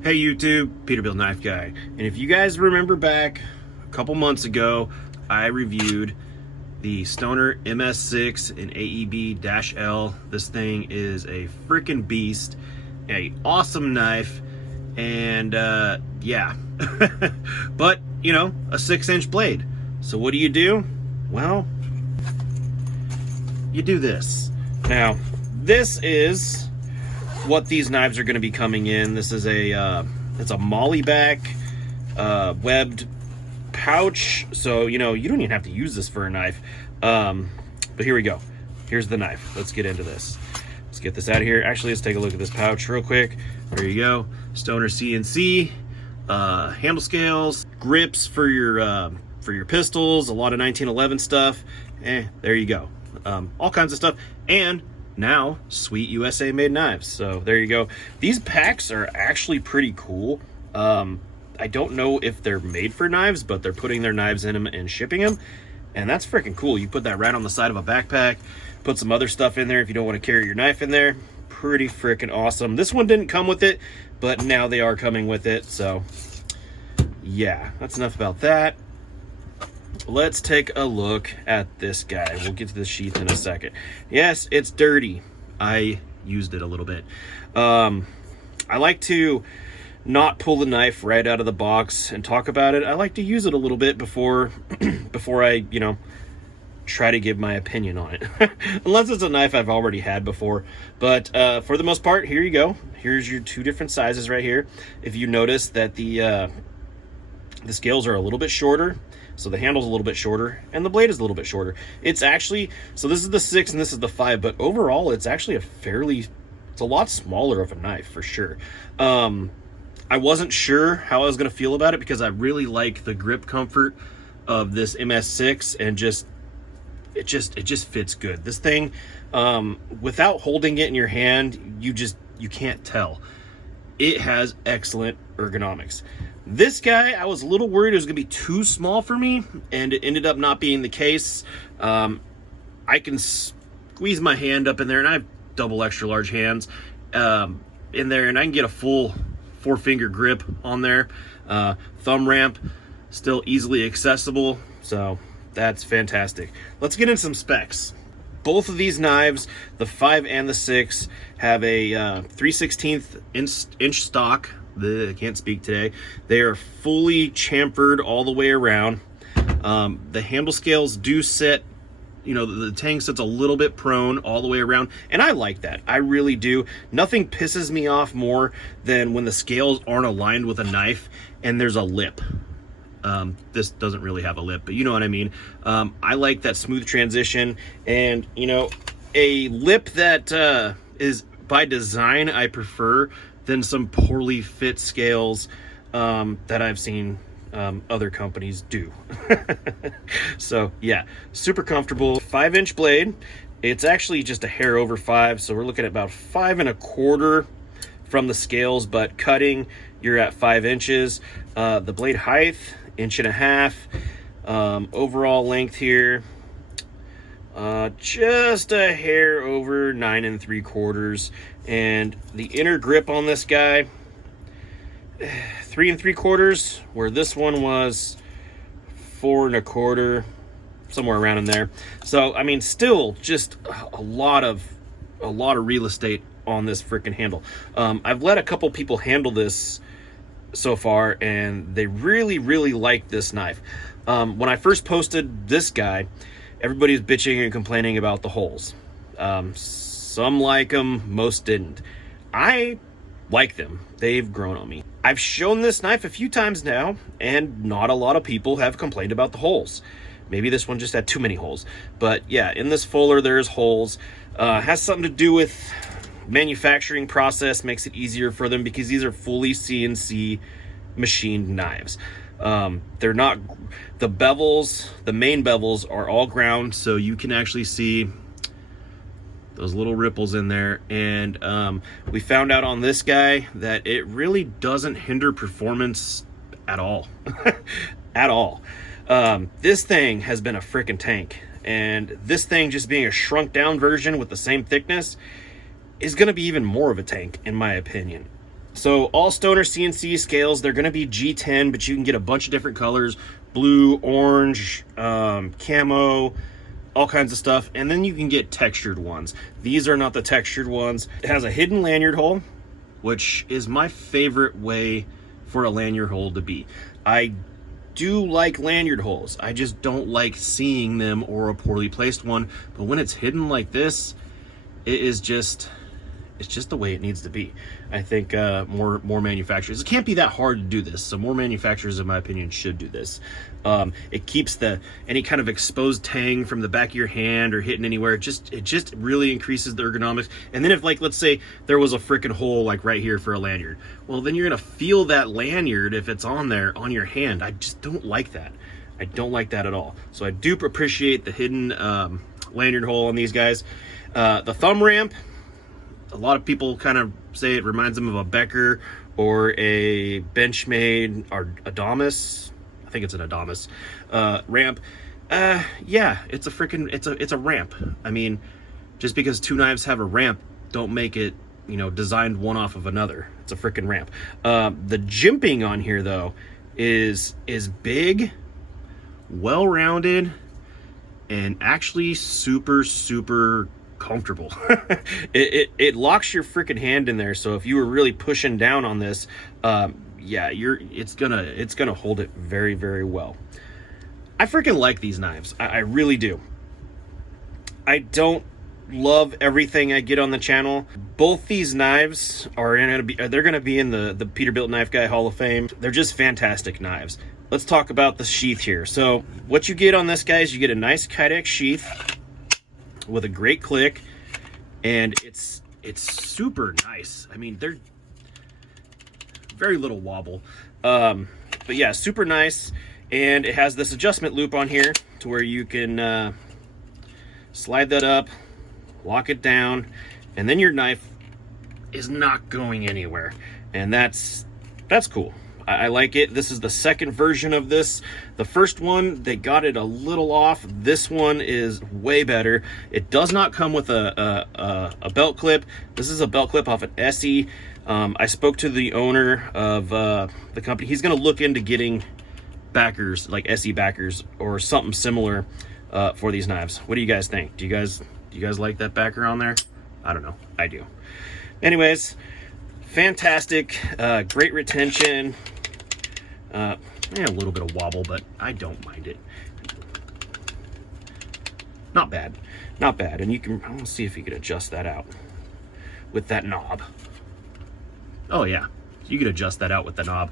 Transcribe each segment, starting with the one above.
Hey YouTube, Peterbilt Knife Guy. And if you guys remember back a couple months ago, I reviewed the STONER MS5 in AEB-l. This thing is a freaking beast, a awesome knife, and yeah. But, you know, a 6-inch blade. So what do? Well, you do this. Now, this is what these knives are going to be coming in. This is it's a molly back webbed pouch, so you know you don't even have to use this for a knife. But here we go. Here's the knife. Let's get into this. Let's get this out of here. Actually, let's take a look at this pouch real quick. There you go. Stoner CNC handle scales, grips for your pistols, a lot of 1911 stuff. There you go. All kinds of stuff. And now sweet USA made knives. So there you go. These packs are actually pretty cool. I don't know if they're made for knives, but they're putting their knives in them and shipping them, and that's freaking cool. You put that right on the side of a backpack, put some other stuff in there if you don't want to carry your knife in there. Pretty freaking awesome. This one didn't come with it, but now they are coming with it. So yeah, that's enough about that. Let's take a look at this guy. We'll get to the sheath in a second. Yes, it's dirty. I used it a little bit. I like to not pull the knife right out of the box and talk about it. I like to use it a little bit before before I, you know, try to give my opinion on it. Unless it's a knife I've already had before. But for the most part, here you go. Here's your two different sizes right here. If you notice that the scales are a little bit shorter, so the handle's a little bit shorter and the blade is a little bit shorter. It's actually, so this is the 6 and this is the 5, but overall it's actually it's a lot smaller of a knife for sure. I wasn't sure how I was going to feel about it because I really like the grip comfort of this MS6, and it just fits good. This thing, without holding it in your hand, you can't tell. It has excellent ergonomics. This guy, I was a little worried it was gonna be too small for me, and it ended up not being the case. I can squeeze my hand up in there, and I have double extra large hands in there, and I can get a full 4-finger grip on there. Thumb ramp, still easily accessible, so that's fantastic. Let's get into some specs. Both of these knives, the 5 and the 6, have a 3/16 inch stock. I can't speak today. They are fully chamfered all the way around. The handle scales do sit, you know, the tang sits a little bit prone all the way around, and I like that. I really do. Nothing pisses me off more than when the scales aren't aligned with a knife and there's a lip. This doesn't really have a lip, but you know what I mean. I like that smooth transition, and you know, a lip that is by design I prefer than some poorly fit scales that I've seen other companies do. So yeah, super comfortable. 5-inch blade. It's actually just a hair over 5, so we're looking at about 5 1/4 from the scales, but cutting you're at 5 inches. The blade height, 1.5 inches. Overall length here, just a hair over 9 3/4, and the inner grip on this guy, 3 3/4, where this one was 4 1/4, somewhere around in there. So I mean, still just a lot of real estate on this freaking handle. I've let a couple people handle this so far, and they really like this knife. When I first posted this guy, everybody was bitching and complaining about the holes. Some like them, most didn't. I like them. They've grown on me. I've shown this knife a few times now, and not a lot of people have complained about the holes. Maybe this one just had too many holes, but yeah, in this fuller there's holes. Has something to do with manufacturing process, makes it easier for them because these are fully CNC machined knives. They're not, the bevels, the main bevels are all ground, so you can actually see those little ripples in there. And we found out on this guy that it really doesn't hinder performance at all. At all. This thing has been a freaking tank, and this thing just being a shrunk down version with the same thickness is going to be even more of a tank, in my opinion. So all Stoner CNC scales, they're going to be G10, but you can get a bunch of different colors: blue, orange, camo, all kinds of stuff. And then you can get textured ones. These are not the textured ones. It has a hidden lanyard hole, which is my favorite way for a lanyard hole to be. I do like lanyard holes. I just don't like seeing them or a poorly placed one. But when it's hidden like this, it is just, it's just the way it needs to be. I think more manufacturers, it can't be that hard to do this, so more manufacturers, in my opinion, should do this. It keeps any kind of exposed tang from the back of your hand or hitting anywhere. It just really increases the ergonomics. And then if, like, let's say there was a freaking hole like right here for a lanyard, well, then you're gonna feel that lanyard if it's on there on your hand. I just don't like that. I don't like that at all. So I do appreciate the hidden lanyard hole on these guys. The thumb ramp, a lot of people kind of say it reminds them of a Becker or a Benchmade or Adamas. I think it's an Adamas ramp. Yeah, it's a ramp. I mean, just because two knives have a ramp, don't make it, you know, designed one off of another. It's a freaking ramp. The jimping on here though is big, well-rounded, and actually super comfortable. it locks your freaking hand in there, so if you were really pushing down on this, yeah, it's gonna hold it very well. I freaking like these knives. I really do. I don't love everything I get on the channel. Both these knives are gonna be in the Peterbilt Knife Guy Hall of Fame. They're just fantastic knives. Let's talk about the sheath here. So what you get on this, guys, you get a nice Kydex sheath with a great click, and it's super nice. I mean, they're very little wobble, but yeah, super nice. And it has this adjustment loop on here to where you can slide that up, lock it down, and then your knife is not going anywhere, and that's cool. I like it. This is the second version of this. The first one, they got it a little off. This one is way better. It does not come with a belt clip. This is a belt clip off an SE. I spoke to the owner of the company. He's going to look into getting backers, like SE backers or something similar for these knives. What do you guys think? Do you guys like that backer on there? I don't know. I do. Anyways, fantastic. Great retention. A little bit of wobble, but I don't mind it. Not bad. And you can, I want to see if you could adjust that out with that knob. Oh yeah, you could adjust that out with the knob.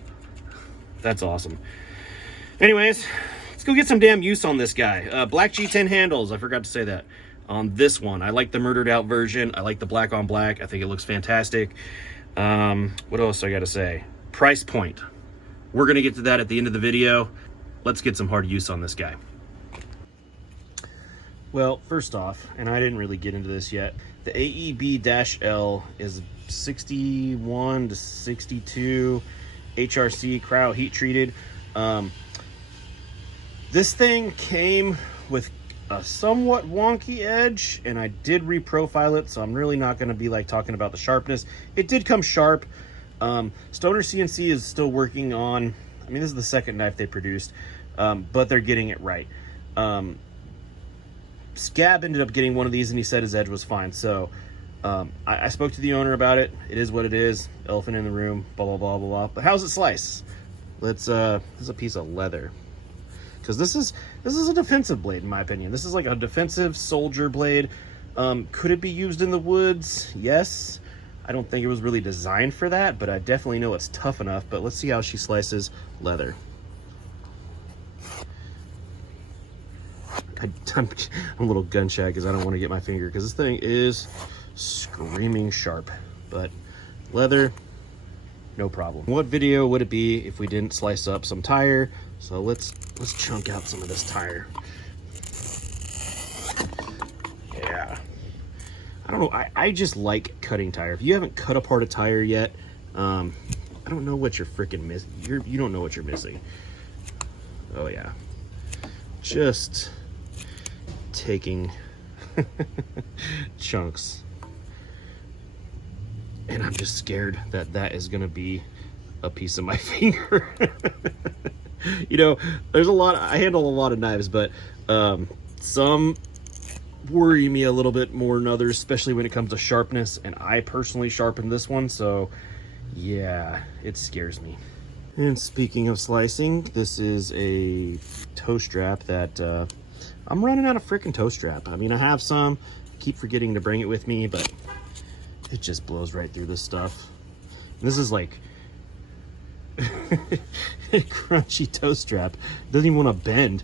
That's awesome. Anyways, let's go get some damn use on this guy. Black G10 handles, I forgot to say that on this one. I like the murdered out version. I like the black on black. I think it looks fantastic. What else I gotta say? Price point. We're gonna get to that at the end of the video. Let's get some hard use on this guy. Well, first off, and I didn't really get into this yet, the AEB-l is 61 to 62 HRC cryo heat treated. This thing came with a somewhat wonky edge, and I did reprofile it, so I'm really not going to be like talking about the sharpness. It did come sharp. Stoner CNC is still working on, I mean, this is the second knife they produced, but they're getting it right. Scab ended up getting one of these, and he said his edge was fine. So I spoke to the owner about it. It is what it is. Elephant in the room, blah blah blah blah blah. But how's it slice? Let's this is a piece of leather, because this is a defensive blade, in my opinion. This is like a defensive soldier blade. Could it be used in the woods? Yes. I don't think it was really designed for that, but I definitely know it's tough enough. But let's see how she slices leather. I'm a little gun shy because I don't want to get my finger, because this thing is screaming sharp. But leather, no problem. What video would it be if we didn't slice up some tire? So let's chunk out some of this tire. Yeah. I don't know, I just like cutting tire. If you haven't cut apart a tire yet, I don't know what you're freaking missing. You don't know what you're missing. Oh yeah. Just taking chunks. And I'm just scared that that is gonna be a piece of my finger. You know, there's a lot, I handle a lot of knives, but some worry me a little bit more than others, especially when it comes to sharpness, and I personally sharpen this one, so yeah, it scares me. And speaking of slicing, this is a toe strap that I'm running out of freaking toe strap. I mean, I have some, keep forgetting to bring it with me, but it just blows right through this stuff. And this is like a crunchy toe strap. Doesn't even want to bend,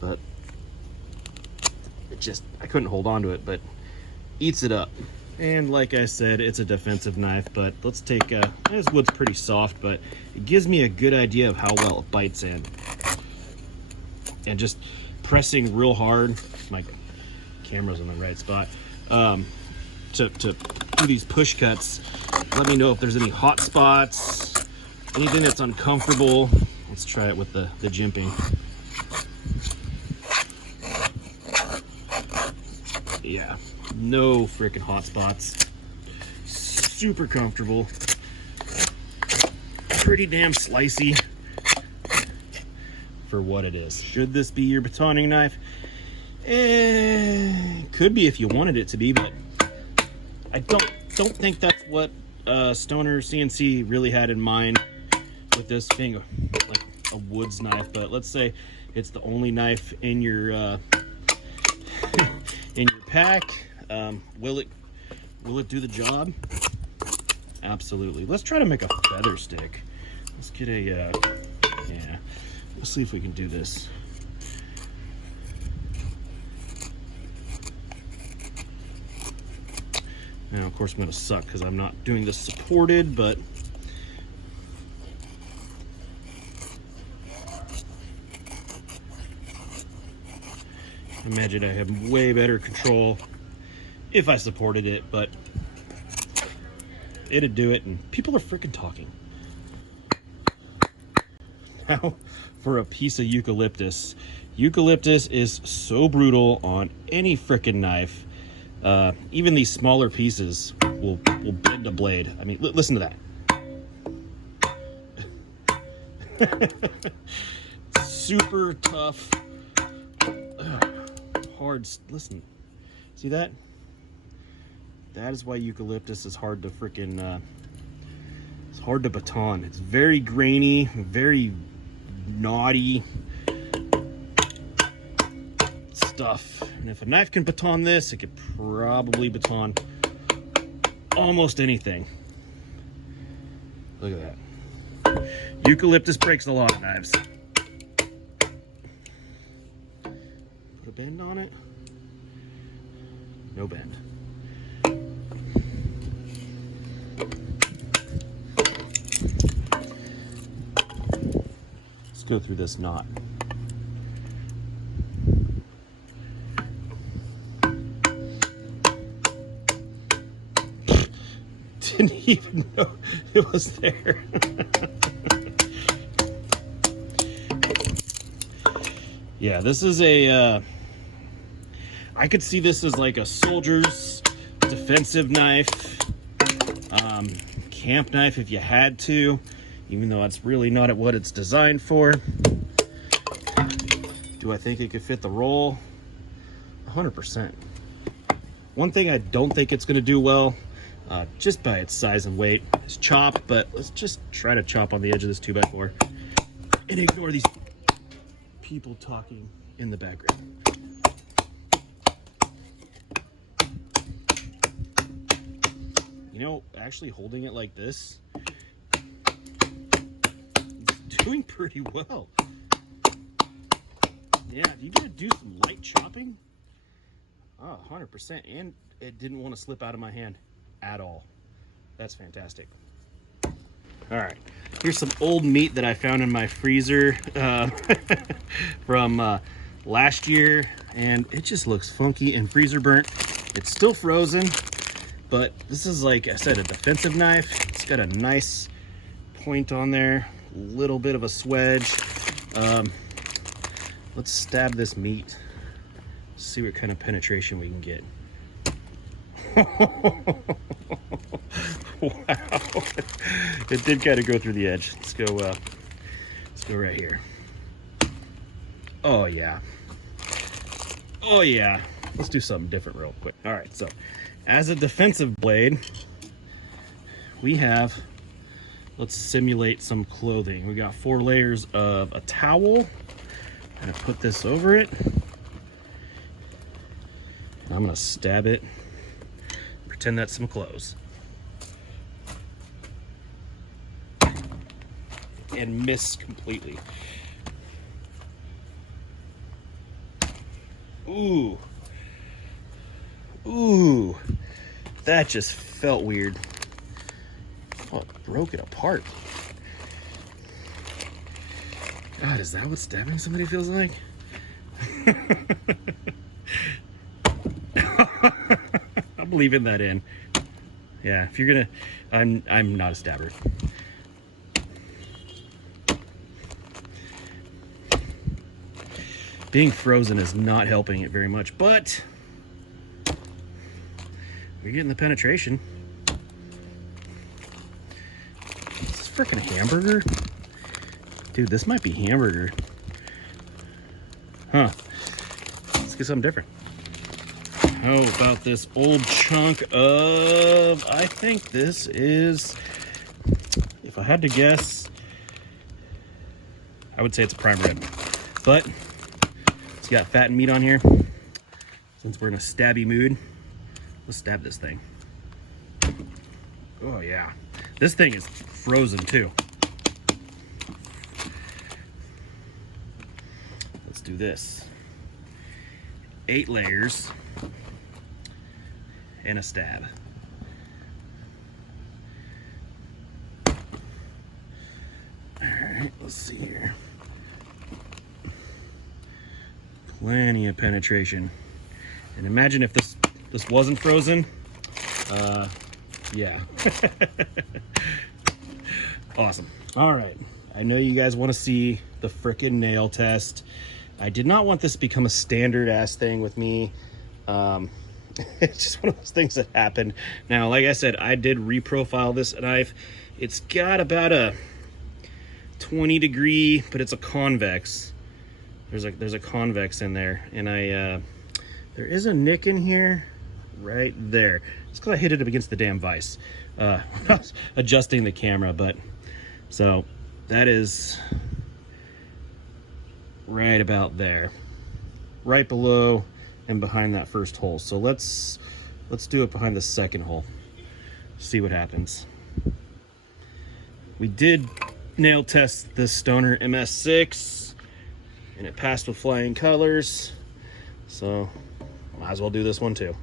but it just, I couldn't hold on to it, but eats it up. And like I said, it's a defensive knife, but let's take this wood's pretty soft, but it gives me a good idea of how well it bites in. And just pressing real hard, my camera's in the right spot, to do these push cuts. Let me know if there's any hot spots, anything that's uncomfortable. Let's try it with the jimping. Yeah, no freaking hot spots. Super comfortable. Pretty damn slicey for what it is. Should this be your batoning knife? Could be if you wanted it to be, but I don't think that's what Stoner CNC really had in mind with this thing, like a woods knife. But let's say it's the only knife in your in your pack. Will it do the job? Absolutely. Let's try to make a feather stick. Let's get a yeah. Let's see if we can do this. Now, of course, I'm gonna suck because I'm not doing this supported, but I imagine I have way better control if I supported it, but it'd do it, and people are freaking talking. Now, for a piece of eucalyptus. Eucalyptus is so brutal on any freaking knife. Even these smaller pieces will bend a blade. I mean, listen to that. Super tough. Hard. Listen, see that? That is why eucalyptus is hard to freaking it's hard to baton. It's very grainy, very knotty stuff. And if a knife can baton this, it could probably baton almost anything. Look at that. Eucalyptus breaks a lot of knives. Put a bend on it. No bend. Let's go through this knot. Didn't even know it was there. Yeah, this is a I could see this as like a soldier's defensive knife, camp knife if you had to, even though that's really not what it's designed for. Do I think it could fit the roll? 100%. One thing I don't think it's going to do well, just by its size and weight, is chop, but let's just try to chop on the edge of this 2x4 and ignore these people talking in the background. You know, actually holding it like this, it's doing pretty well. Yeah, you gotta do some light chopping. Oh, 100%, and it didn't want to slip out of my hand at all. That's fantastic. All right, here's some old meat that I found in my freezer from last year, and it just looks funky and freezer burnt. It's still frozen, but this is, like I said, a defensive knife. It's got a nice point on there, a little bit of a swedge. Let's stab this meat, see what kind of penetration we can get. Wow. It did kind of go through the edge. Let's go right here. Oh yeah. Oh yeah. Let's do something different real quick. All right, so as a defensive blade, we have, let's simulate some clothing. We got 4 layers of a towel. I'm gonna put this over it. I'm gonna stab it, pretend that's some clothes. And miss completely. Ooh. Ooh. That just felt weird. Oh, it broke it apart. God, is that what stabbing somebody feels like? I'm leaving that in. Yeah, if you're gonna, I'm not a stabber. Being frozen is not helping it very much, but we're getting the penetration. Is this freaking hamburger? Dude, this might be hamburger. Huh. Let's get something different. How about this old chunk of, I think this is, if I had to guess, I would say it's a prime rib. But it's got fat and meat on here. Since we're in a stabby mood, let's stab this thing. Oh yeah. This thing is frozen too. Let's do this. 8 layers and a stab. Alright, let's see here. Plenty of penetration. And imagine if this wasn't frozen. Yeah. Awesome. All right. I know you guys want to see the frickin' nail test. I did not want this to become a standard ass thing with me. It's just one of those things that happened. Now, like I said, I did reprofile this knife. It's got about a 20 degree, but it's a convex. There's a convex in there, and there is a nick in here right there. It's because I hit it up against the damn vise. I was adjusting the camera, but so that is right about there, right below and behind that first hole. So let's do it behind the second hole. See what happens. We did nail test the Stoner MS5, and it passed with flying colors. So might as well do this one too.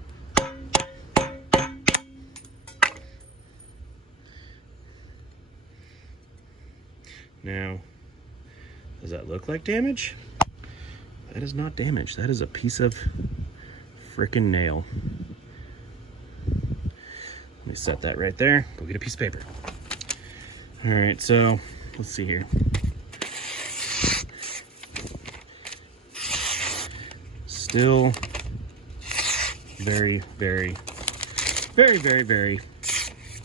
Now, does that look like damage? That is not damage. That is a piece of frickin' nail. Let me set that right there. Go get a piece of paper. All right, so let's see here. Still very, very, very, very, very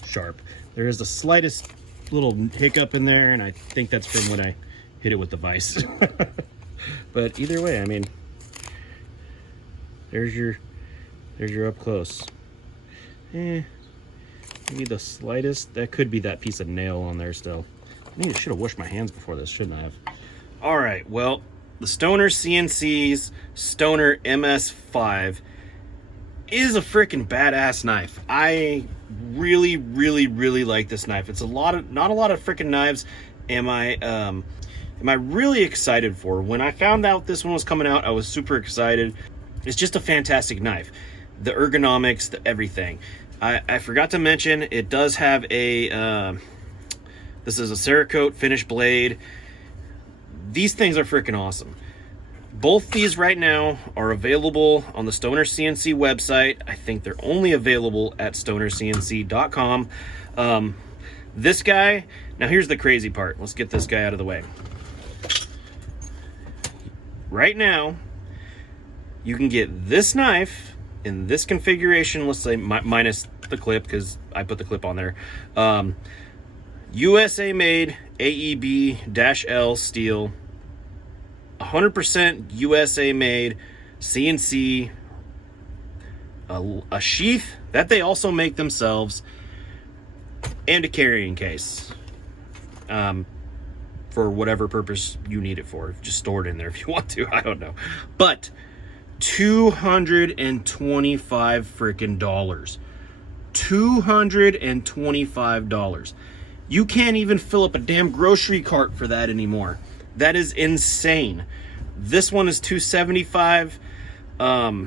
sharp. There is the slightest little hiccup in there, and I think that's from when I hit it with the vise. But either way, I mean, there's your up close. Maybe the slightest, that could be that piece of nail on there still. I should have washed my hands before this, shouldn't I have? All right, well, the Stoner CNC's Stoner MS5 is a freaking badass knife. I really, really, really like this knife. It's not a lot of freaking knives am I really excited for. When I found out this one was coming out, I was super excited. It's just a fantastic knife. The ergonomics, the everything. I forgot to mention, it does have a, this is a Cerakote finished blade. These things are freaking awesome. Both these right now are available on the Stoner CNC website. I think they're only available at stonercnc.com. This guy, now here's the crazy part. Let's get this guy out of the way. Right now, you can get this knife in this configuration, let's say minus the clip, because I put the clip on there, USA made AEB-l steel, 100% USA made CNC, a sheath that they also make themselves, and a carrying case, for whatever purpose you need it for. Just store it in there if you want to, I don't know. But $225 freaking dollars. $225. You can't even fill up a damn grocery cart for that anymore. That is insane. This one is $275. I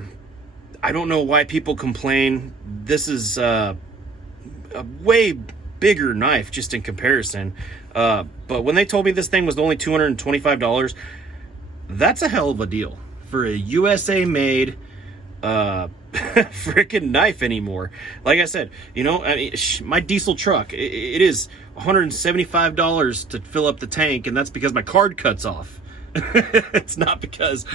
don't know why people complain. This is a way bigger knife just in comparison. But when they told me this thing was only $225, that's a hell of a deal for a USA made freaking knife anymore. Like I said, you know, I mean, my diesel truck, it is $175 to fill up the tank, and that's because my card cuts off. It's not because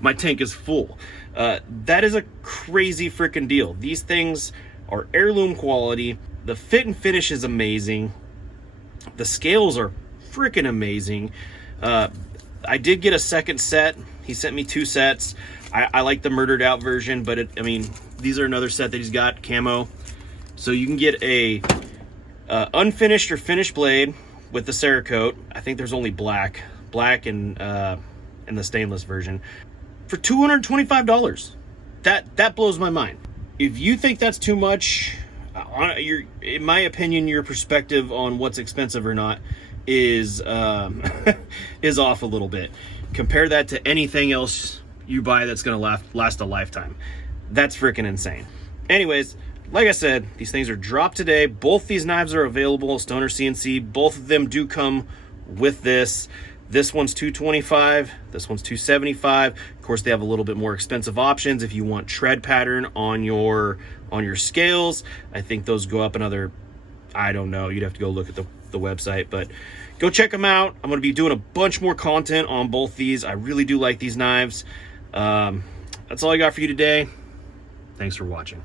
my tank is full. That is a crazy freaking deal. These things are heirloom quality. The fit and finish is amazing. The scales are freaking amazing. I did get a second set. He sent me 2 sets. I like the murdered out version, but I mean, these are another set that he's got camo. So you can get a unfinished or finished blade with the Cerakote. I think there's only black and the stainless version for $225. That blows my mind. If you think that's too much, in my opinion, your perspective on what's expensive or not is is off a little bit. Compare that to anything else you buy that's going to last a lifetime. That's freaking insane. Anyways, like I said, these things are dropped today. Both these knives are available, Stoner CNC. Both of them do come with this. This one's $225, this one's $275. Of course, they have a little bit more expensive options if you want tread pattern on your scales. I think those go up another, I don't know, you'd have to go look at the website, but go check them out. I'm going to be doing a bunch more content on both these. I really do like these knives. That's all I got for you today. Thanks for watching.